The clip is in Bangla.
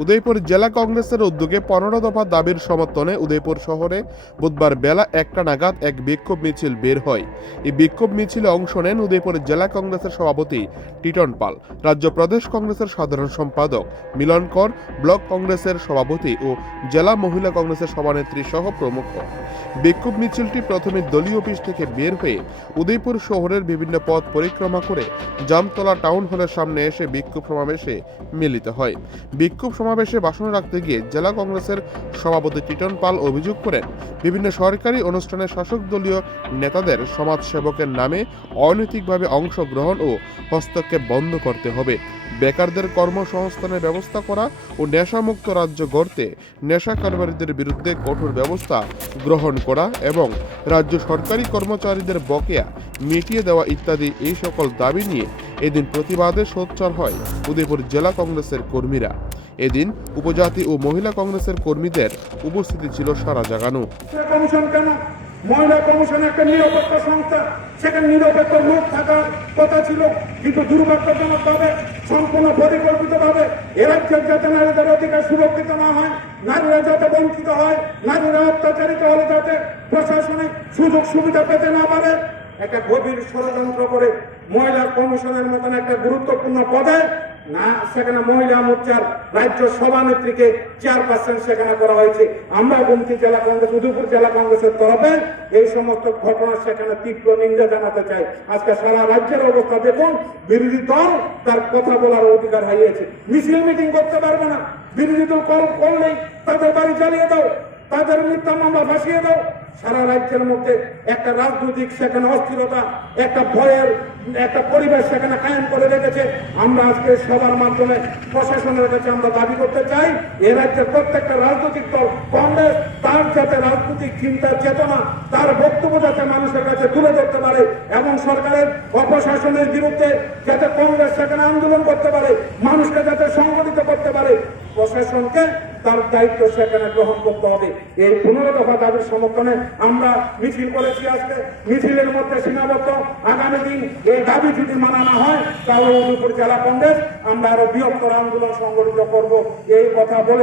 উদয়পুর জেলা কংগ্রেসের উদ্যোগে 15 দফা দাবির সমর্থনে উদয়পুর শহরে বুধবার বেলা 1টা নাগাদ এক বিক্ষোভ মিছিল বের হয়। এই বিক্ষোভ মিছিলে অংশ নেন উদয়পুর জেলা কংগ্রেসের সভাপতি টিটন পাল, রাজ্য প্রদেশ কংগ্রেসের সাধারণ সম্পাদক মিলন কর, ব্লক কংগ্রেসের সভাপতি ও জেলা মহিলা কংগ্রেসের সভানেত্রী সহ প্রমুখ। বিক্ষোভ মিছিলটি প্রথমে দলীয় অফিস থেকে বের হয়ে উদয়পুর শহরের বিভিন্ন পথ পরিক্রমা করে জামতলা টাউন হলের সামনে এসে বিক্ষোভ সমাবেশে মিলিত হয়। বিক্ষোভ সমাবেশে ভাষণ রাখতে গিয়ে জেলা কংগ্রেসের সভাপতি টিটন পাল অভিযোগ করেন, বিভিন্ন সরকারি অনুষ্ঠানে শাসক দলীয় নেতাদের সমাজসেবকের নামে অনৈতিকভাবে অংশগ্রহণ ও হস্তক্ষেপ বন্ধ করতে হবে। বেকারদের কর্মসংস্থানের ব্যবস্থা করা ও নেশামুক্ত রাজ্য গড়তে নেশা কারবারিদের বিরুদ্ধে কঠোর ব্যবস্থা গ্রহণ করা এবং রাজ্য সরকারি কর্মচারীদের বকেয়া মিটিয়ে দেওয়া ইত্যাদি এই সকল দাবি নিয়ে এদিন প্রতিবাদে সোচ্চার হয় উদয়পুর জেলা কংগ্রেসের কর্মীরা। এদিন উপজাতি ও মহিলা কংগ্রেসের কর্মীদের উপস্থিতি ছিল সারা জাগানো। কমিশন কেন? মহিলা কমিশন একটা নিরপেক্ষ সংস্থা, সেখানে নিরপেক্ষ লোক থাকার কথা ছিল, কিন্তু দুর্ভাগ্যজনকভাবে সম্পূর্ণ পরিকল্পিতভাবে এ রাজ্যের যাতে নারীদের অধিকার সুরক্ষিত না হয়, নারীরা যাতে বঞ্চিত হয়, নারীরা অত্যাচারিত হলে যাতে প্রশাসনিক সুযোগ সুবিধা পেতে না পারে, একটা গভীর ষড়যন্ত্র করে মহিলা কমিশনের মতন একটা গুরুত্বপূর্ণ পদে না সেখানে মহিলা মোর্চার রাজ্য সভানেত্রীকে চেয়ারপারসন সেখানে করা হয়েছে। আমরা গোমতী জেলা কংগ্রেস, উদয়পুর জেলা কংগ্রেসের তরফে এই সমস্ত ঘটনা সেখানে তীব্র নিন্দা জানাতে চাই। আজকে সারা রাজ্যের অবস্থা দেখুন, বিরোধী দল তার কথা বলার অধিকার হারিয়েছে। মিছিল মিটিং করতে পারবে না, বিরোধী দল কল করলেই তাদের বাড়ি জ্বালিয়ে দাও, তাদের মিথ্যা মামলা ফাঁসিয়ে দাও। সারা রাজ্যের মধ্যে একটা রাজনৈতিক সেখানে অস্থিরতা, একটা ভয়ের একটা পরিবেশ সেখানে কায়েম করে রেখেছে। আমরা আজকে সবার মাধ্যমে প্রশাসনের কাছে আমরা দাবি করতে চাই, এ রাজ্যের প্রত্যেকটা রাজনৈতিক দল কংগ্রেস তার যাতে রাজনৈতিক চিন্তার চেতনা, তার বক্তব্য যাতে মানুষের কাছে তুলে ধরতে পারে এবং সরকারের অপশাসনের বিরুদ্ধে যাতে কংগ্রেস সেখানে আন্দোলন করতে পারে, মানুষকে যাতে সংগঠিত করতে পারে, প্রশাসনকে তার দায়িত্ব সেখানে গ্রহণ করতে হবে। এই 15 দফা দাবির সমর্থনে আমরা মিছিল করেছি। আজকে মিছিলের মধ্যে সীমাবদ্ধ, আগামী দিন এই দাবি যদি মানা না হয় তাহলে উদয়পুর জেলা কংগ্রেস আমরা আরো বৃহত্তর আন্দোলন সংগঠিত করব, এই কথা বলে